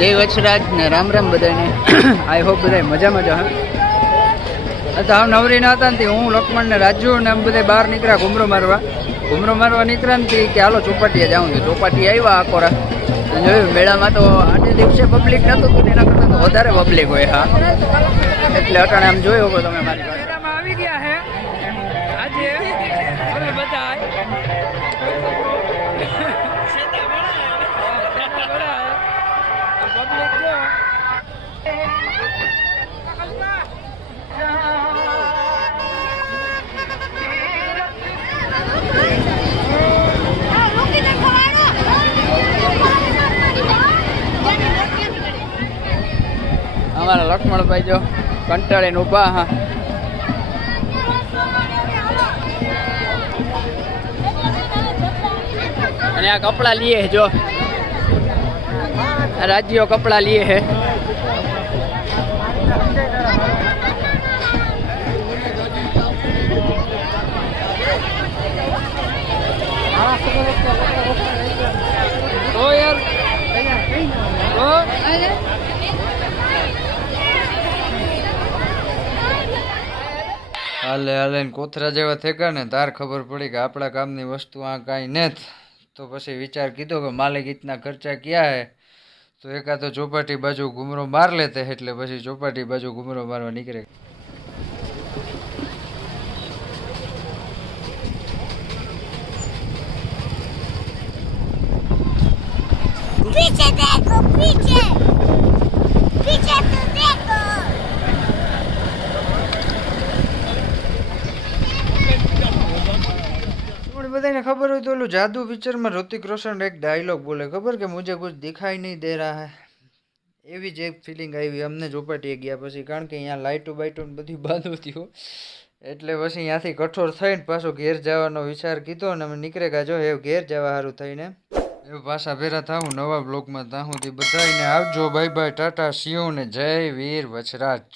જય વચરાજ ને રામ રામ બધાને. આઈ હોપ બધા મજા હે. તો હું નવરી ના હતા ને હું લક્ષ્મણ ને રાજુ ને આમ બધા બહાર નીકળ્યા ઘૂમરો મારવા નીકળ્યા ને કે હાલો ચોપાટીએ જાઉં છું. ચોપાટી આવ્યા આકોરા જોયું મેળામાં તો આજે દિવસે પબ્લિક નહોતું તો એના કરતાં તો વધારે પબ્લિક હોય. હા એટલે અટાણે આમ જોયો કે તમે મારી પાસે આવી ગયા હે આજે અમે બધા અમારા લક્ષ્મણભાઈ જો કંટાળીને ઊભા. હા અને આ કપડા લીએ જો રાજ્યો કપડા લીએ હે. ઓ યાર હાલે ને કોથરા જેવા થેગા ને તાર ખબર પડી કે આપણા કામની વસ્તુ આ કાંઈ નથી. તો પછી વિચાર કીધો કે માલિક ઇતના ખર્ચા ક્યાં હે તો એકા તો ચોપાટી બાજુ ઘૂમરો માર લેતે. એટલે પછી ચોપાટી બાજુ ઘૂમરો મારવા નીકળે. पीछे देखो पीछे पीछे तो देखो બધાને ખબર હોય તો ઓલું જાદુ પિક્ચરમાં ઋતિક રોશન એક ડાયલોગ બોલે ખબર કે મુझे कुछ दिखाई नहीं दे रहा है. એવી જ એક ફિલિંગ આવી અમને ચોપાટીએ ગયા પછી. કારણ કે અહીંયા લાઇટો બાઇટો બધી બંધ થયું એટલે પછી અહીંયાથી કઠોર થઈને પાછો ઘેર જવાનો વિચાર કીધો અને અમે નીકળે ગયા જો એ ઘેર જવા સારું થઈને એવું પાછા ભેરા થાવું નવા બ્લોગમાં. ત્યાં સુધી બધાને આવજો. બાય બાય ટાટા સીઓ ને જય વીર વચરાજ.